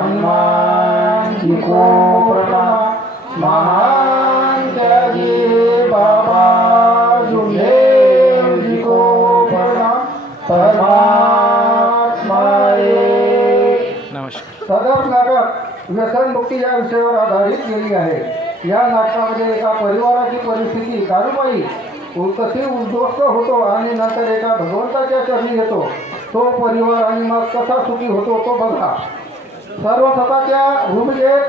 हनुमान जी को प्रणाम। महान त्यागी बाबा जुमदेव जी को प्रणाम। परमात्मा एक। सदर नाटक व्यसनमुक्ती या विषयावर आधारित केली आहे। या नाटकामध्ये एका परिवाराची परिस्थिती दारूपायी कशी उद्ध्वस्त होतो आणि नंतर एका भगवंताच्या चरणी येतो। तो परिवार आणि मग कसा सुखी होतो तो बघा। सर्व स्वतःच्या भूमिकेत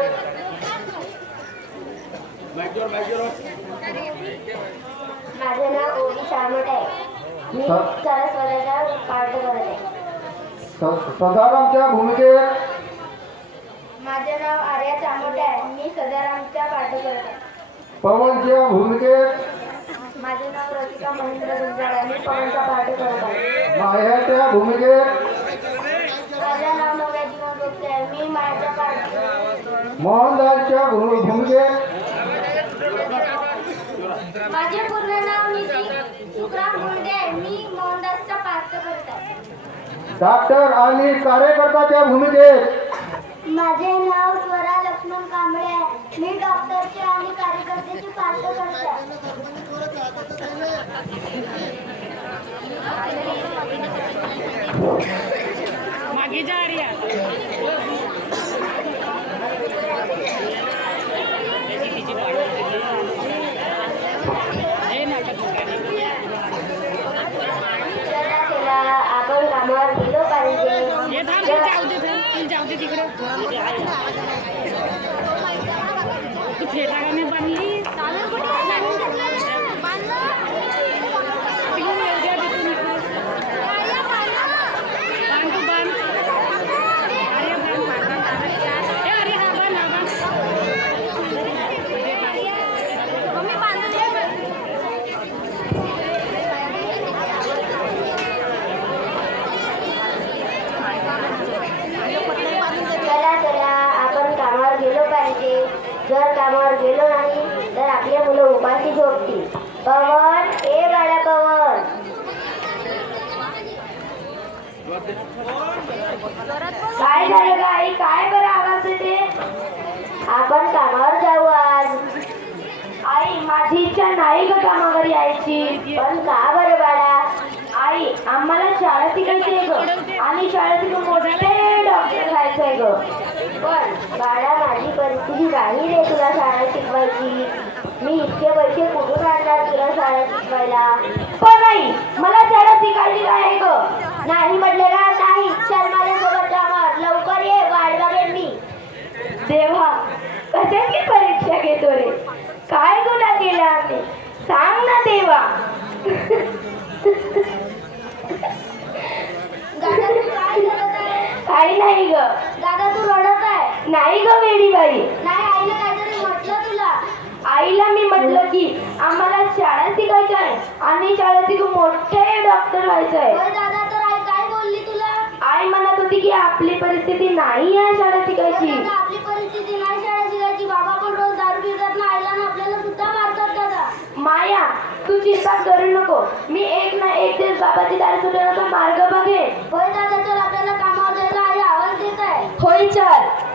माझे नाव ओवी सामट आहे। मी सरस्वतीचा पाठ करत आहे। सदारामच्या भूमिकेत माझे नाव आर्या चामोटे आहे। मी सदारामचा पाठ करत आहे। पवनच्या भूमिकेत माझे नाव रसिका महेंद्र गुंजाळ आहे। मी पवनचा पाठ करत आहे। मायाच्या भूमिकेत माझे नाव नव्या जीवन गुप्ते आहे। मी मायाचा पाठ करत आहे। मोहनदासच्या भूमिकेत माझे पूर्ण नाव निती सुखराम गुंडे आहे। मी मोहनदासचा पाठ करत आहे। डॉक्टर आणि कार्यकर्त्याच्या भूमिकेत माझे नाव स्वरा लक्ष्मण कांबळे आहे। मी डॉक्टरचे आणि कार्यकर्त्याचे पाठ करत आहे। मागे जा रही है। आपण कामावर गेलो पाहिजे। जाऊ दे तिकडे फेटाने बांधली जर कामावर गेलो नाही तर आपले मुलं उपाशी झोपतील। पवन ए बाळा पवन, काय झालं ग आई? काय बरं आवाज येते? आपण कामावर जाऊ आज। आई माझी इच्छा नाही ग कामावर यायची। पण का बरं बाळा? आई आम्हाला शाळा शिकायची आहे ग आणि शाळा शिकून मोठे डॉक्टर व्हायचंय ग। पण बाळा माझी परिस्थिती नाही रे तुला शाळा शिकवायची। मी इतके पैसे कुठून आणणार तुला शाळा शिकवायला? पण आई मला शाळा शिकायची आहे ग। नाही म्हटले ना नाही। चल माझ्यासोबत कामावर लवकर ये, वाट बघेन मी। देवा कशाची परीक्षा घेतो रे? काय गुन्हा केला आम्ही? सांग ना देवा। काही नाही ग दादा, तू रडत आहे? नाही ग वेडी बाई। नाही आईला काहीतरी म्हटलं तुला? आईला मी म्हटलं की आम्हाला शाळा शिकायची आहे आणि शाळेत शिकून मोठे डॉक्टर व्हायचं आहे। दादा तर आई काय बोलली तुला? आई म्हणत होती की आपली परिस्थिती नाही आहे शाळा शिकायची। आपली परिस्थिती नाही शाळा शिकायची। बाबा पण रोज दारू पितात ना, आईला ना आपल्याला सुद्धा मारतात दादा। माया तू चिंता करू नको, मी एक ना एक दिवस बाबाची दारू सुटण्याचा मार्ग बघेन। होय दादा, चल आपल्याला कामावर जायला आई आवाज देत आहे। होय चल।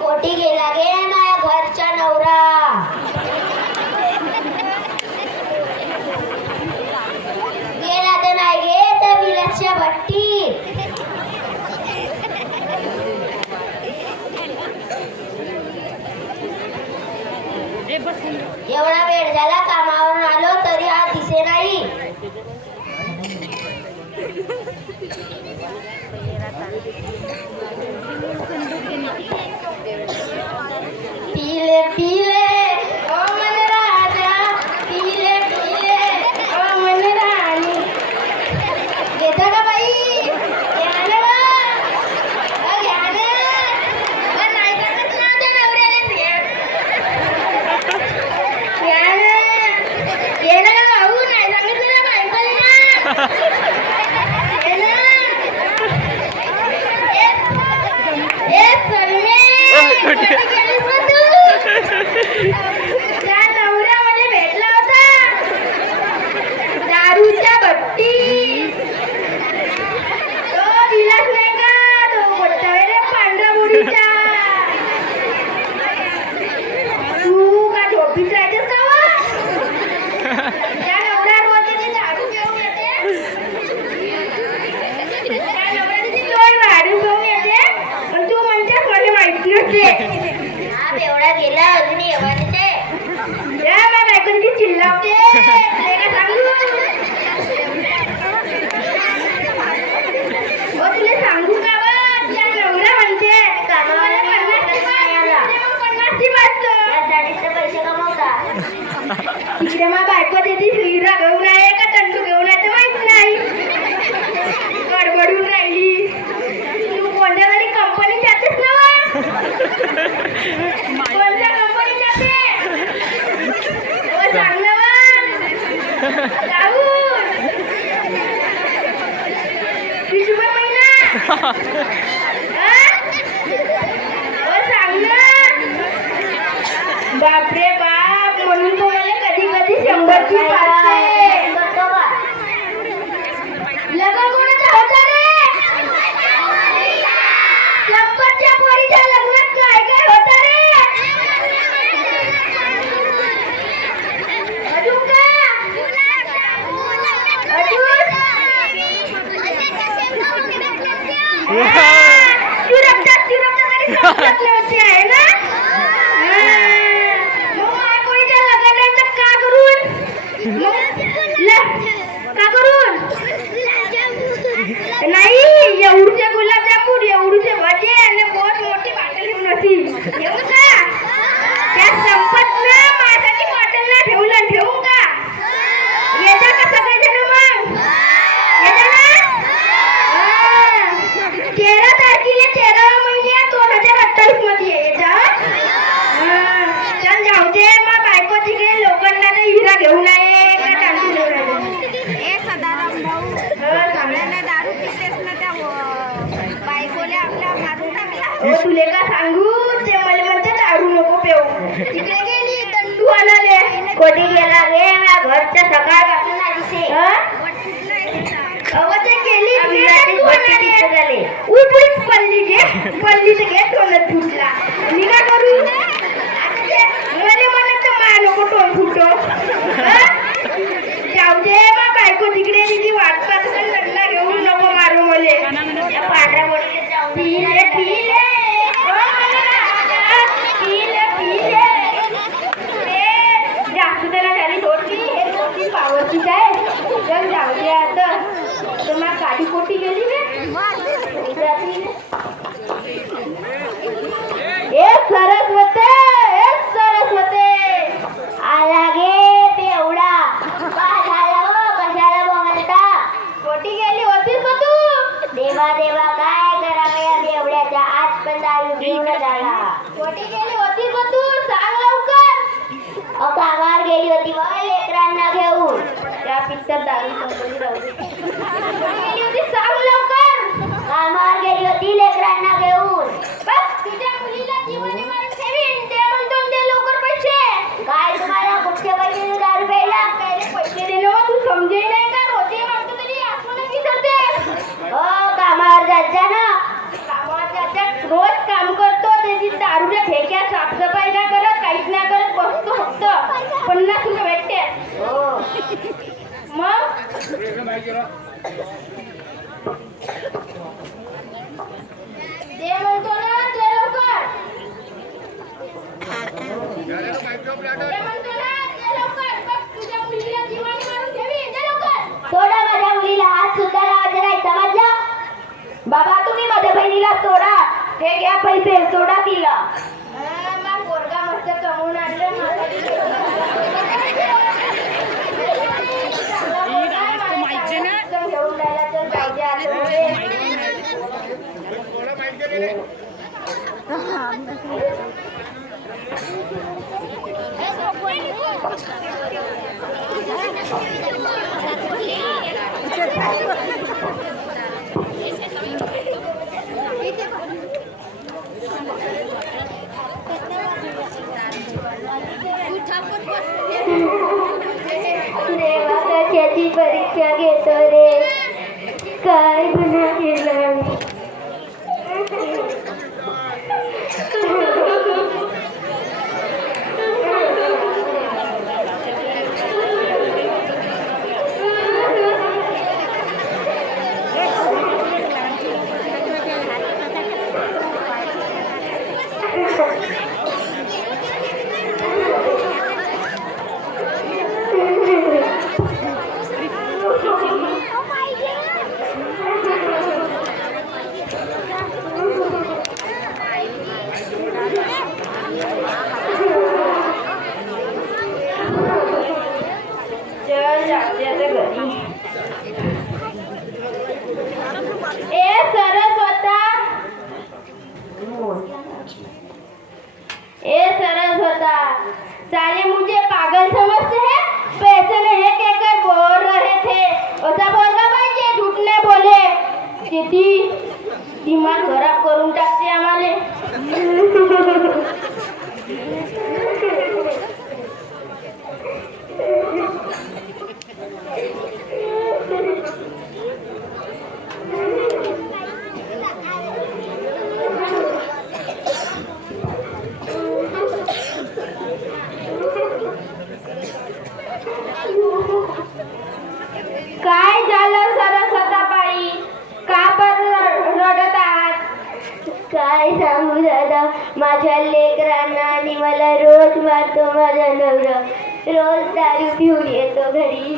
कोटी गेला गे माझ्या घरचा नवरा। गेला तर नाही गे तर विलासच्या भट्टीत। एवढा वेळ झाला कामावरून आलो तरी हा दिसे नाही। पीले पीले ओ मन राजा, पीले पीले ओ मन रानी, तुले का सांगू ते मला म्हणते दारू नको पेऊ तिकडे गेली दंडू आणाले कोणी गेला रे माझ्या घरच्या सकाळपासून आलीसे ते गेली उठ पल्ली तर घे तोंडात फुटला मी काय करू मला म्हणत तर मा नको तोंड फुटो जाऊ दे मा बायको तिकडे तिची वाट पाहत लढला घेऊन नको मारू मले पांढऱ्या बोडीने जाऊ पिले जास्त त्याला झाली थोडी हे थोडी पावरचीच आहे चल जाऊ दे आता तर मग गाडी कोटी गेली रे सरस्वते आला गे तेवढा कशाला बोलता कोटी गेली होतीस का तू देवा काय करावं या बेवड्याच्या आज पण दारू घेऊन झाला कोटी गेली होतीस का तू सांग लवकर कामावर गेली होती बघ लेकरांना घेऊन त्या पिक्चर दारू संपली राहू गेली होती सांग लवकर कामावर गेली होती लेकरांना घेऊन बघ तुझ्या मुलीला जीवाने मारून ठेवीन ते म्हणतो दे लवकर पैसे काय तुम्हाला कुठचे पैसे दारू प्यायला पहिले पैसे देणं तू समजे नाही का रोजे मागतो तरी आपण विसरते हो कामावर जायचं ना कामावर जायचं रोज काम करतो त्याची दारूच्या ठेक्या साफसफाई नाही करत काहीच नाही करत बसतो फक्त 50 रुपये भेटते हो मग ते म्हणतो ना ते लवकर ते म्हणतो ना ते लवकर बघ तुझ्या मुलीला जीवाने मारून ठेवी ते लवकर सोडा माझ्या मुलीला हात सुद्धा लावायचा नाही समजलं बाबा तुम्ही माझ्या बहिणीला सोडा हे घ्या पैसे सोडा तिला मग पोरगा मस्त कमवून आणलं घेऊन राहिला तर पाहिजे देवा कशाची परीक्षा घेतो रे काय गुन्हा केला साले मुझे पागल समझते हैं पैसे नहीं कहकर बोल रहे थे ऐसा बोलना पाहिजे झूठ नहीं बोले किती दिमाग खराब करून टाकते आम्हाला काय झालं सरस्वताबाई का रडत आहात काय सांगू दादा माझ्या लेकरांना आणि मला रोज मारतो माझा नवरा रोज दारू पिऊन येतो घरी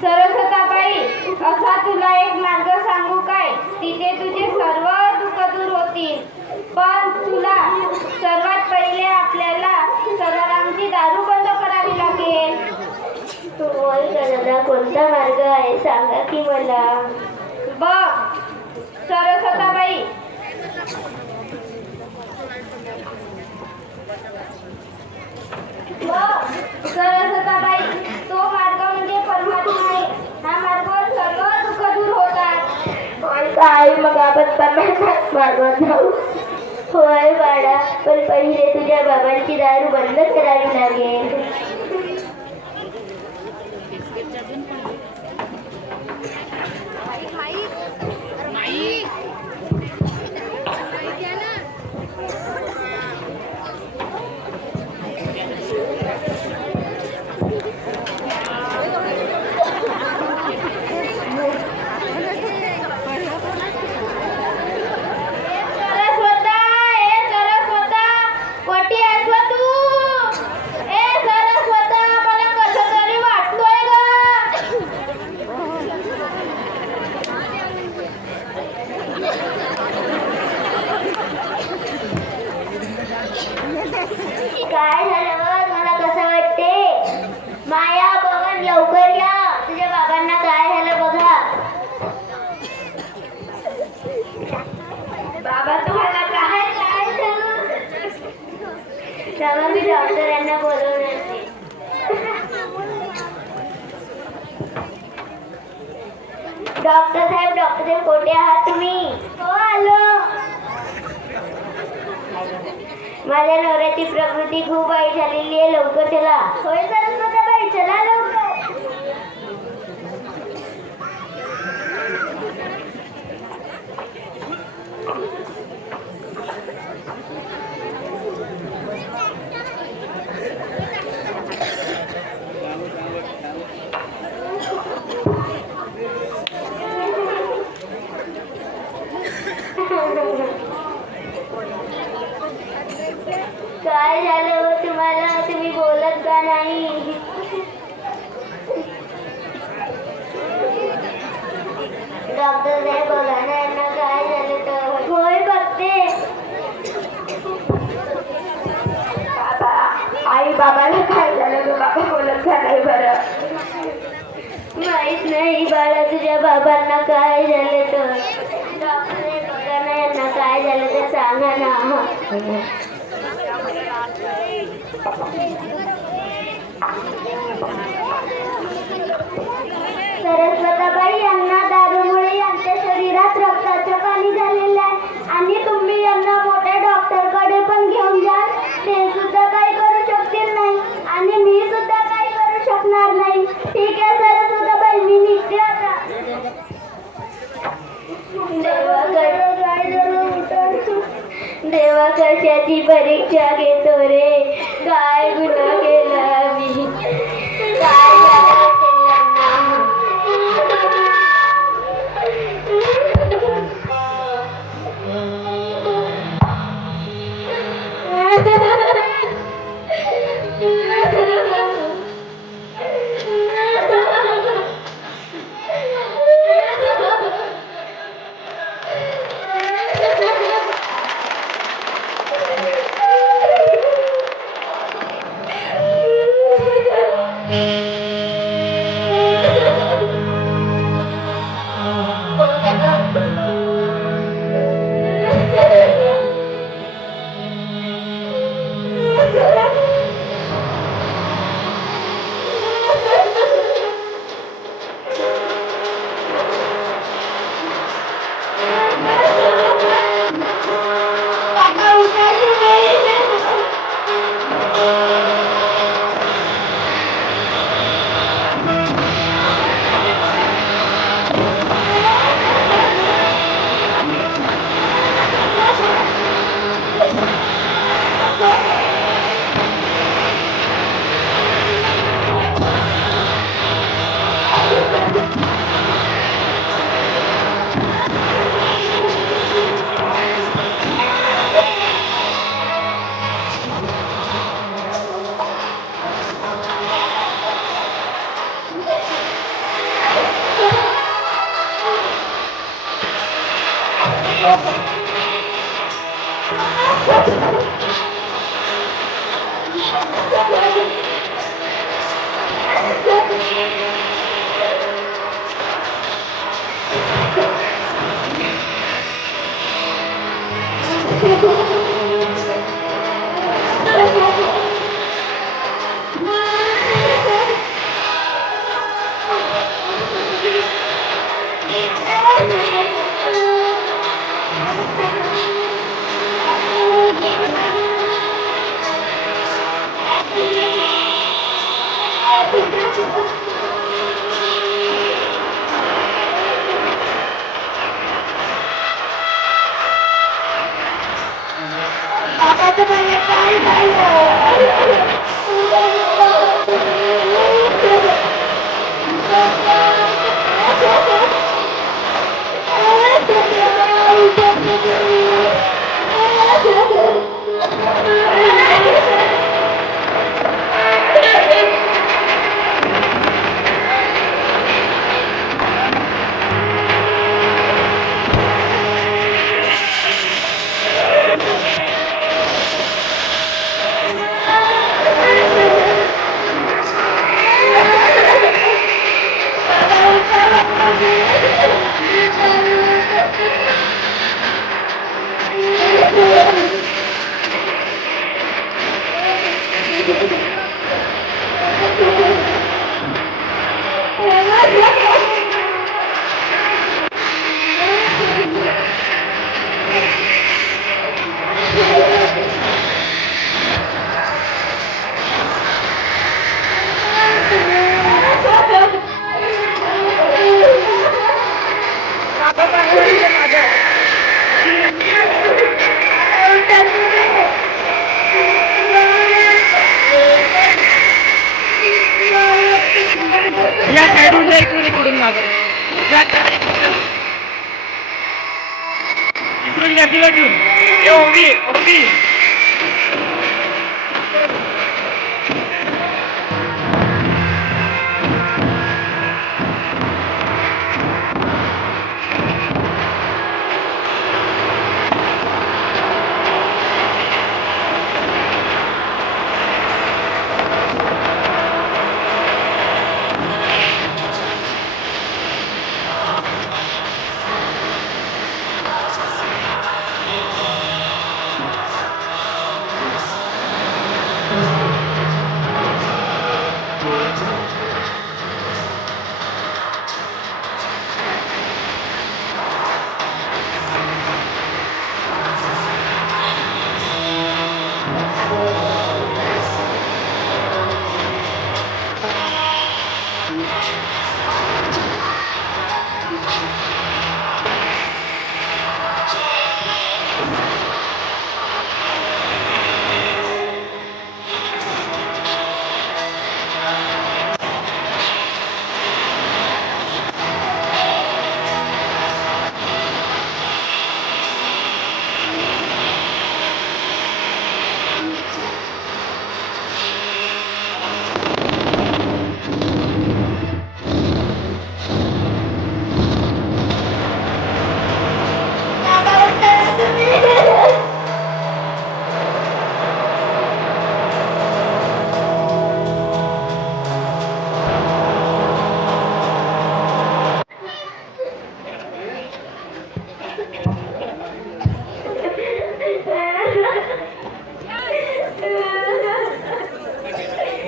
सरस्वताबाई असा तुला एक मार्ग सांगू काय तिथे तुझे सर्व दुःख दूर होतील पण तुला सर्वात पहिले आपल्याला सदारामची दारू बंद करावी लागेल बोल दादा कोणता मार्ग आहे सांगा की मला बघ सरस्वताबाई सरस्वताबाई तो मार्ग म्हणजे परमात्मा आहे हा मार्गावर सर्व दुःख दूर होतात काय मग आपण परमात्मा मार्गावर जाऊ होय बाळा, पण पहिले तुझ्या बाबांची दारू बंद करावी लागेल. काय झालं मला कसं वाटते? माया बघन लवकर या, तुझ्या बाबांना काय झालं बघा. बाबा तुम्हाला काय काय झालं? तेव्हा मी डॉक्टरांना बोलवणार. डॉक्टर साहेब कोठे आहात तुम्ही? हो आलो. माझ्या नवऱ्याची प्रकृती खूप वाईट झालेली आहे, लवकर चला. होय सरस्वतीबाई, चला लवकर. काय झालं हो तुम्हाला? तुम्ही बोलत का नाही? डॉक्टर साहेब बघा ना यांना काय झालं तर. होय बघते. बाबा, आई बाबाला काय झालं ग? बाबा बोलत का नाही बरं? माहित नाही बाळा तुझ्या बाबांना काय झालं तर. डॉक्टर साहेब बघा ना यांना काय झालं ते सांगा ना. सरस्वतीबाई, यांना दारूमुळे यांच्या शरीरात रक्ताचं पाणी झालेलं आहे आणि तुम्ही यांना मोठ्या डॉक्टरकडे पण घेऊन जा. ते सुद्धा काही करू शकतील नाही आणि मी सुद्धा काही करू शकणार नाही. ठीक आहे सरस्वतीबाई, मी निघते आता. देवा कशाची परीक्षा घेतो रे? काय गुन्हा केला मी? काय आता मला काय झालं? या साईडून जायचं इकडून मागं इकडून या तिला घेऊन ये उभी उभी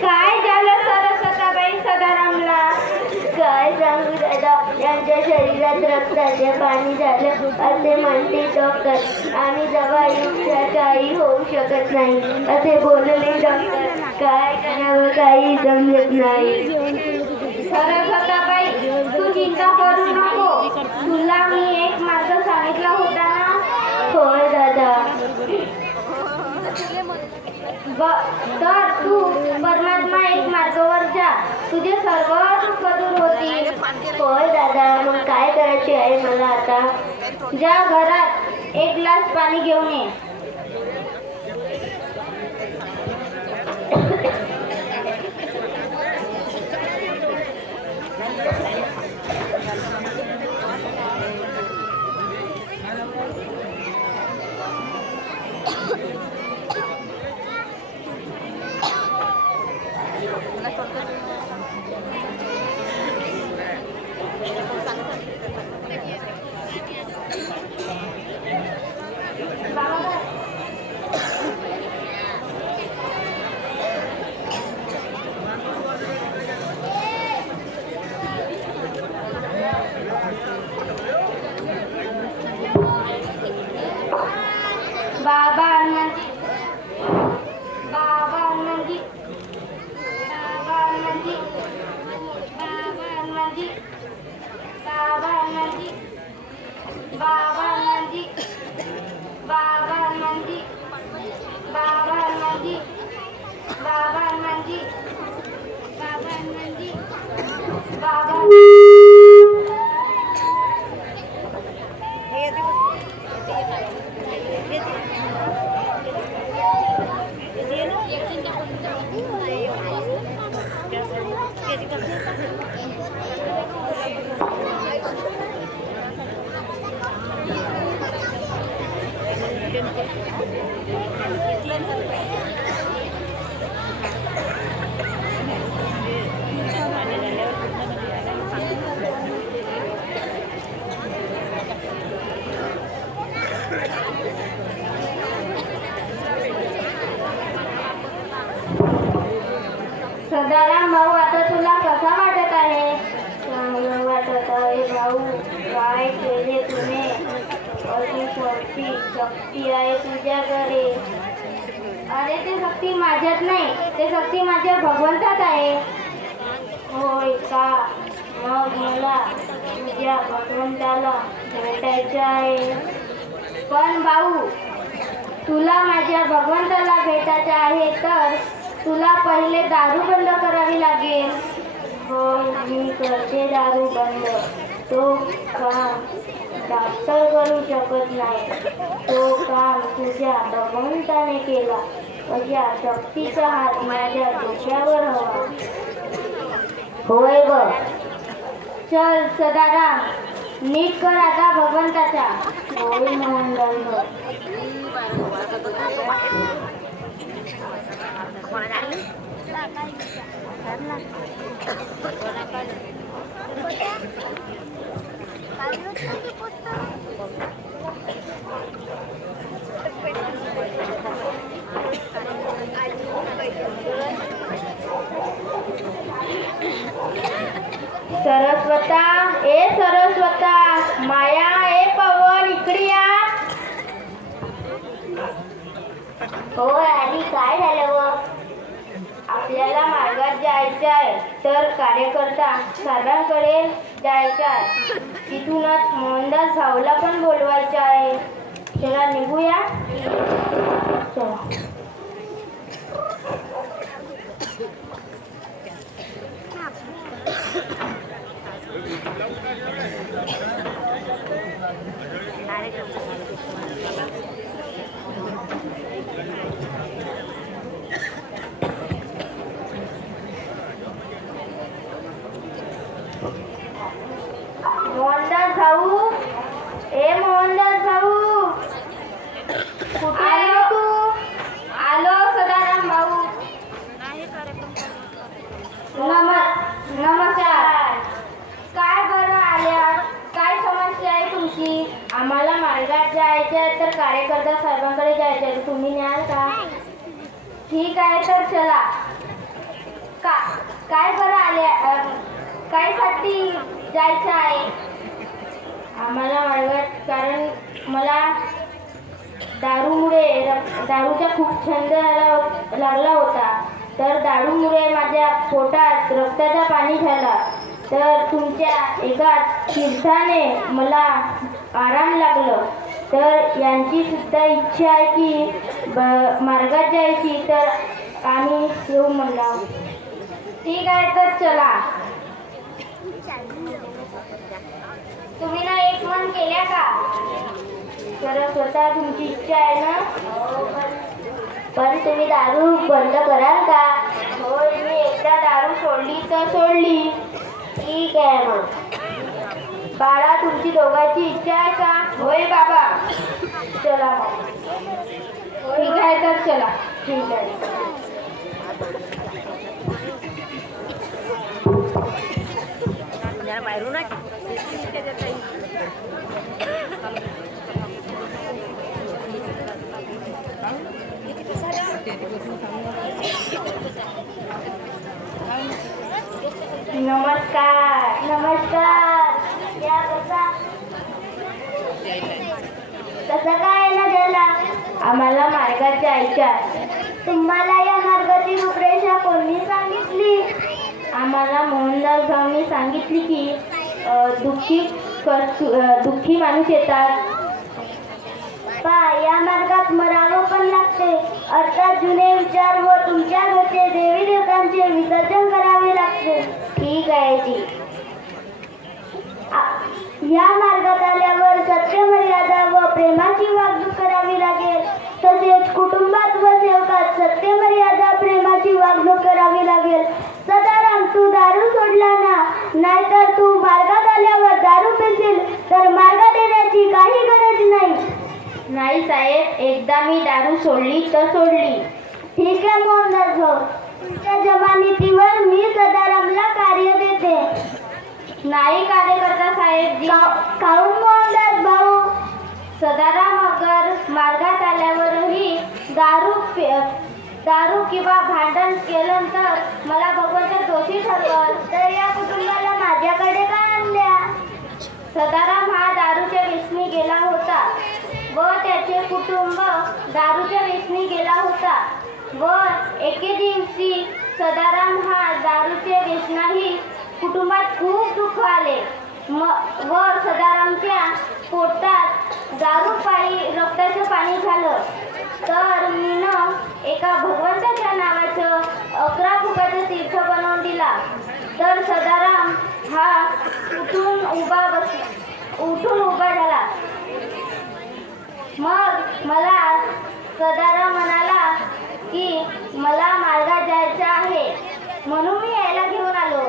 काय झालं सरस्वताबाई सदारामला? काय सांगू दादा, यांच्या शरीरात रक्ताचे पाणी झालं असे म्हणते डॉक्टर. आणि जवाई काही होऊ शकत नाही असे बोलले डॉक्टर. काय करावं काही समजत नाही. सरस्वताबाई, तू चिंता करू नको. तुला मी एक मार्ग सांगितला होता ना? होय दादा. तर तू परमात्मा एक मार्गावर जा, तुझे सर्व दुःख दूर होतील. होय दादा, मग काय करायचे आहे मला आता? जा घरात एक ग्लास पाणी घेऊन ये. बाबा बाबा हनुमानजी, बाबा हनुमानजी, बाबा हनुमानजी, बाबा हनुमानजी, बाबा हनुमानजी, बाबा सदाराम भाऊ, आता तुला कसा वाटत आहे? चांगलं वाटत आहे भाऊ. काय केले तुम्ही? अशी शक्ती आहे तुझ्याकडे. अरे ते शक्ती माझ्यात नाही, ते शक्ती माझ्या भगवंतात आहे. होय का? मग मला तुझ्या भगवंताला भेटायचं आहे. पण भाऊ, तुला माझ्या भगवंताला भेटायचं आहे तर तुला पहिले दारू बंद करावी लागेल. होय, मी करते दारू बंद. तो काम डॉक्टर करू शकत नाही, तो काम तुझ्या भगवंताने केला. अशा शक्तीचा हात माझ्या डोक्यावर हवा. होय ग. चल सदाराम, नीट कर आता भगवंताचा. होय मोहनदास. सरस्वता, ए सरस्वता, माया, ए पवन, इकडे या. हो आधी काय झालं? व आपल्याला मार्गात जायचं आहे तर कार्यकर्ता साहेबांकडे जायचं आहे. तिथूनच मोहनदास भाऊला पण बोलवायचं आहे. चला निघूया. चला. मोहनदास भाऊ, ए मोहनदास भाऊ, कुठे आलो तू? आलो सदाराम भाऊ. नमस्कार. काय बरं आल्या? काय समस्या आहे तुमची? आम्हाला मार्गात जायचं आहे तर कार्यकर्ता साहेबांकडे जायचं आहे. तुम्ही न्याल का? ठीक आहे तर चला. काय बरं आल्या? काय साठी जायचं आहे? आम्हाला मार्गात, कारण मला दारूचा खूप छंद लागला होता. तर दारूमुळे माझ्या पोटात रक्ताचा पाणी झाला. तर तुमच्या एका तीर्थाने मला आराम लागलं. तर यांची सुद्धा इच्छा आहे की मार्गात जायची, तर आम्ही येऊ म्हणला. ठीक आहे तर चला. तुम्ही ना एक मन केल्या का? तर स्वतः तुमची इच्छा आहे ना? पण तुम्ही दारू बंद कराल का? होय, मी एकदा दारू सोडली तर सोडली. ठीक आहे मग. बाळा, तुमची दोघांची इच्छा आहे का? होय बाबा. चला मग. ठीक आहे तर चला. ठीक आहे. नमस्कार. नमस्कार. या कसा काय ना गेला? आम्हाला मार्गात जायचं. तुम्हाला या मार्गाची रूपरेषा कोणी सांगितली? आम्हाला मोहनदास भाऊंनी सांगितली की दुःखी दुःखी माणूस येतात. या मार्गात मरावं पण लागते. अर्थात जुने विचार व तुमच्या घरचे देवी देवतांचे विसर्जन करावे लागते. ठीक आहे जी. या मार्गात आल्यावर सत्य मर्यादा व प्रेमाची वागणूक करावी लागेल. तसेच कुटुंबात व सेवकात सत्य मर्यादा प्रेमाची वागणूक करावी लागेल. सदाराम, तू दारू सोडला ना? नाहीतर तू मार्गात आल्यावर दारू पिशील तर मार्गात येण्याची काही गरज नाही. नाही साहेब, एकदा मी दारू सोडली तर सोडली. ठीक आहे मोहनदास भाऊ, तुमच्या जमानीतीवर मी सदारामला कार्य देते. नाही कार्यकर्ता साहेब. काहून मोहनदास भाऊ? सदाराम अगर मार्गात आल्यावरही दारू किंवा भांडण केलं तर मला भगवंत दोषी ठरवल. तर या कुटुंबाला माझ्याकडे का आणल्या? सदाराम हा दारूच्या व्यसनी गेला होता व त्याचे कुटुंब दारूच्या व्यसनी गेला होता व एके दिवशी सदाराम हा दारूच्या व्यसनाही कुटुंबात खूप दुःख आले व सदारामच्या पोटात दारू पायी रक्ताचं पाणी झालं. तर मीनं एका भगवंताच्या नावाचं 11 फुटाचं तीर्थ बनवून दिला. तर सदाराम हा उठून उभा झाला. मग मला सदाराम म्हणाला की मला मार्गात जायचं आहे म्हणून मी यायला घेऊन आलो.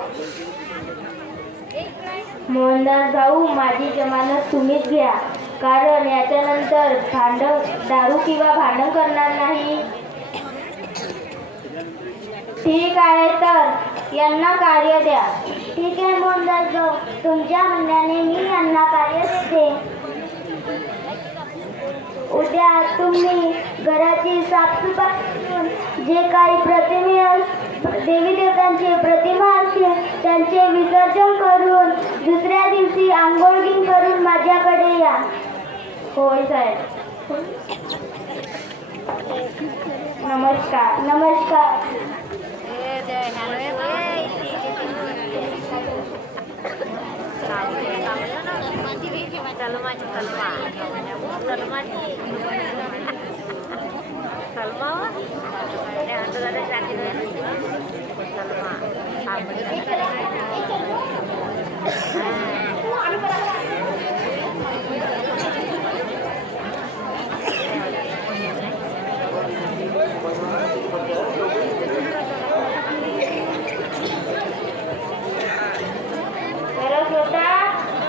मोहनदास भाऊ, माझी जमानत तुम्हीच घ्या, कारण याच्यानंतर दारू किंवा भांडण करणार नाही. ठीक आहे, तर यांना कार्य द्या. ठीक आहे मोहनदास भाऊ, तुमच्या म्हणण्याने मी यांना कार्य देते. उद्या तुम्ही घराची साफसफाई करून जे काही देवी देवतांची प्रतिमा असतील त्यांचे विसर्जन करून दुसऱ्या दिवशी आंघोळगीन करून माझ्याकडे या. होय साहेब. नमस्कार. नमस्कार.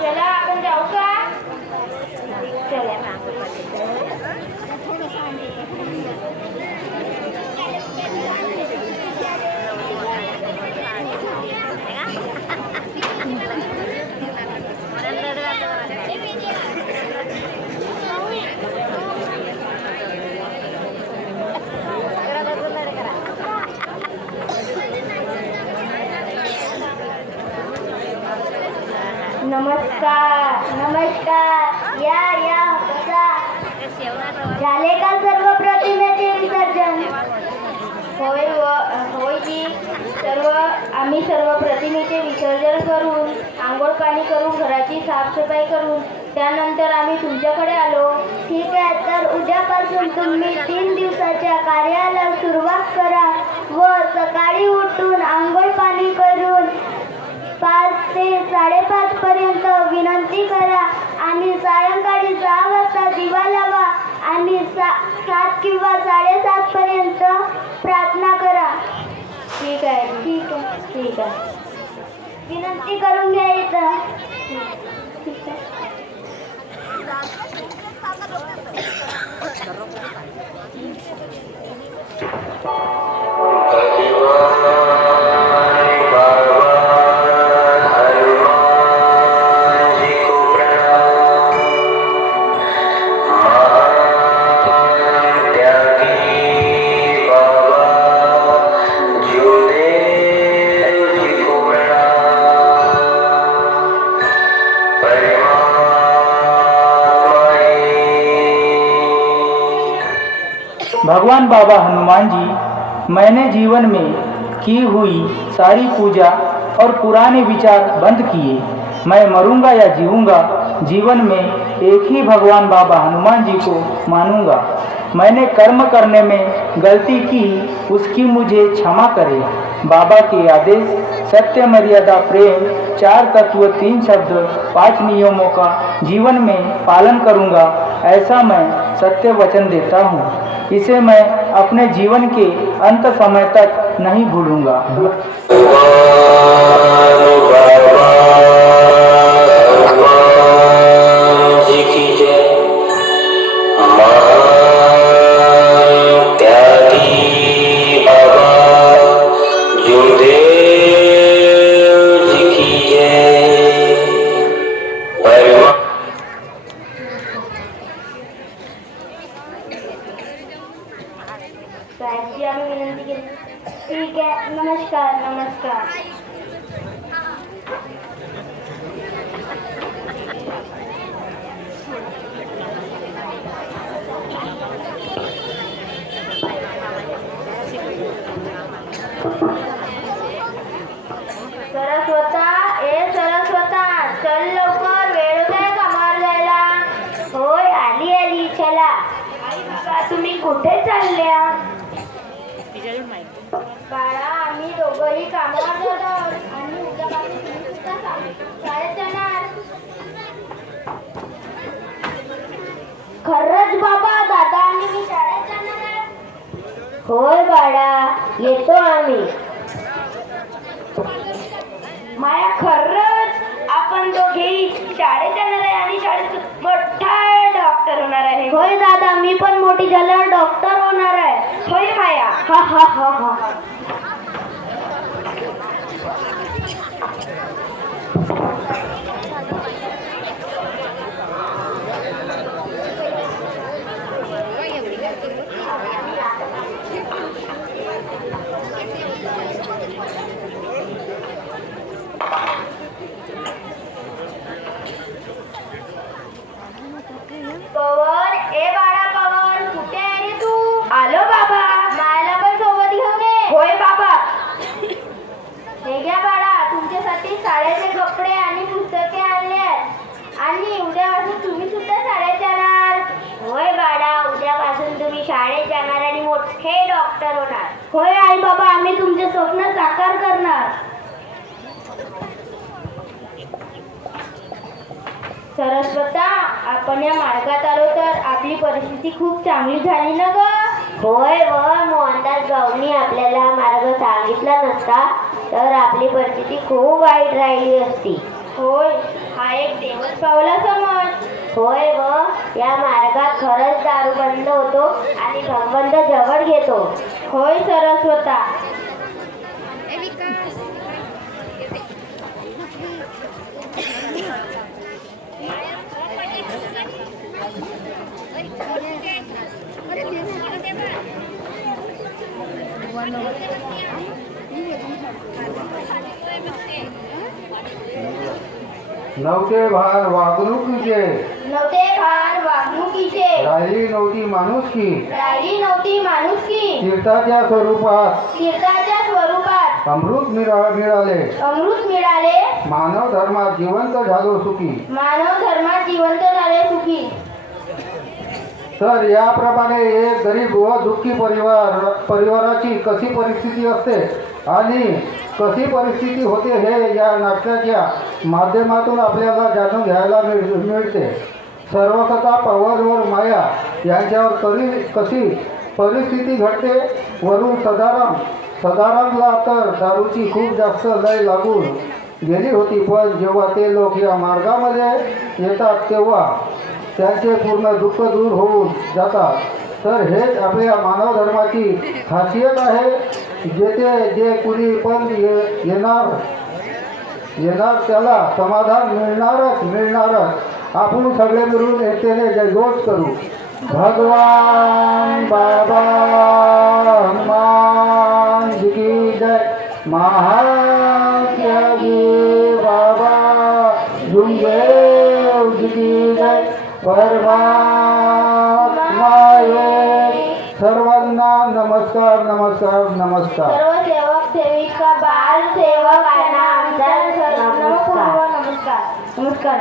चला आपण जाऊ का? चला. नमस्कार. नमस्कार. या बसा. झाले का सर्व प्रतिमेचे विसर्जन? होय जी. आम्ही सर्व प्रतिमेचे विसर्जन करून आंघोळ पाणी करून घराची साफसफाई करून त्यानंतर आम्ही तुमच्याकडे आलो. ठीक आहे, तर उद्यापासून तुम्ही 3 दिवसाच्या कार्याला सुरुवात करा व सकाळी उठून आंघोळ पाणी करून 5 ते 5:30 पर्यंत विनंती करा आणि सायंकाळी 6 वाजता दिवा लावा आणि 7 किंवा 7:30 पर्यंत प्रार्थना करा. ठीक आहे. ठीक आहे. ठीक आहे. विनंती करून घ्यायचं. ठीक आहे. भगवान बाबा हनुमान जी, मैंने जीवन में की हुई सारी पूजा और पुराने विचार बंद किए। मैं मरूंगा या जीऊंगा, जीवन में एक ही भगवान बाबा हनुमान जी को मानूंगा। मैंने कर्म करने में गलती की, उसकी मुझे क्षमा करे। बाबा के आदेश सत्य, मर्यादा, प्रेम, 4 तत्व, 3 शब्द, 5 नियमों का जीवन में पालन करूंगा, ऐसा मैं सत्य वचन देता हूँ। इसे मैं अपने जीवन के अंत समय तक नहीं भूलूंगा। साहेबजी आम्ही विनंती केली. ठीक आहे. नमस्कार नमस्कार. सरस्वता, ए सरस्वता, चल लवकर, वेळ होत आहे कामावर जायला. होय, आली आली, चला. आई बाबा, तुम्ही कुठे चालल्या? बाळा, आम्ही दोघंही कामावर जात आहोत आणि उद्यापासून तुम्ही सुद्धा शाळेत जाणार. खरंच बाबा, दादा आणि मी शाळेत जाणार आहे. होय बाळा, येतो आम्ही. माया, खरंच आपण दोघेही शाळेत जाणार आहे आणि शाळेत मोठा डॉक्टर होणार आहे. होय दादा, मी पण मोठी झाल्यावर डॉक्टर होणार आहे. होय माया. हा हा हा हा. पवन, ए बाळा पवन, कुठे आहे रे तू? आलो बाबा. मायला पण सोबत घेऊन ये. होय बाबा. हे घ्या बाळा, तुमच्यासाठी शाळेचे कपडे आणि पुस्तके आणले आहेत आणि उद्यापासून तुम्ही सुद्धा शाळेत जाणार. होय बाळा, उद्यापासून तुम्ही शाळेत जाणार आणि मोठे डॉक्टर होणार. होय आई बाबा, आम्ही तुमचे स्वप्न साकार करणार. सरस्वता, आपण या मार्गात आलो तर आपली परिस्थिती खूप चांगली झाली ना ग? होय व, मोहनदास भाऊंनी आपल्याला मार्ग सांगितला नसता तर आपली परिस्थिती खूप वाईट राहिली असती. होय, हा एक देवच पावला समज. होय व, या मार्गात खरंच दारू बंद होतो आणि भगवंत जवळ घेतो. होय सरस्वता. नव्हते भान वागणुकीचे, नव्हते भान वागणुकीचे, राहिली नव्हती माणुसकी, राहिली नव्हती माणुसकी, तीर्थाच्या स्वरूपात, तीर्थाच्या स्वरूपात अमृत मिळाले, अमृत मिळाले, मानव धर्मात जिवंत झालो सुखी. मानव धर्मात जिवंत झाले सुखी. तर याप्रमाणे एक गरीब व दुःखी परिवाराची कशी परिस्थिती असते आणि कशी परिस्थिती होते हे या नाटकाच्या माध्यमातून आपल्याला जाणून घ्यायला मिळते. सर्वकथा पवन व माया यांच्यावर कशी परिस्थिती घडते. वरून सदारामला तर दारूची खूप जास्त लय लागून गेली होती, पण जेव्हा ते लोक या मार्गामध्ये येतात तेव्हा त्यांचे पूर्ण दुःख दूर होऊन जातात. तर हेच आपल्या मानव धर्माची खासियत आहे. जेथे जे कुणी पण येणार त्याला समाधान मिळणारच. आपण सगळे मिळून एकतेने जयघोष करू. भगवान बाबा हनुमान जी की जय. महात्यागी बाबा झुंगेव जी की जय. परमात्मा एक. सर्वांना नमस्कार नमस्कार नमस्कार. सर्व सेवक सेविका बाल सेवकांना आमचा नमस्कार. नमस्कार नमस्कार.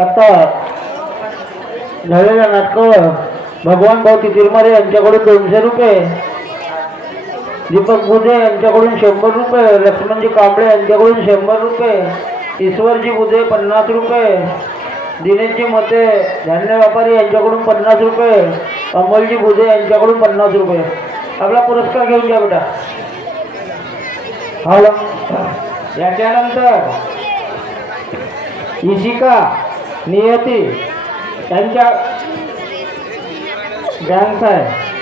आता झालेल्या नाटकावर भगवान भाऊ तिरमारे यांच्याकडून 200 रुपये, दीपक बुधे यांच्याकडून 100 रुपये, लक्ष्मणजी कांबळे यांच्याकडून 100 रुपये, ईश्वरजी बुधे 50 रुपये, दिनेशजी मते धान्य व्यापारी यांच्याकडून 50 रुपये, अमोलजी बुधे यांच्याकडून 50 रुपये. आपला पुरस्कार घेऊन घ्या बेटा. हॅलो. याच्यानंतर इशिका नियती त्यांच्या गँगचा आहे.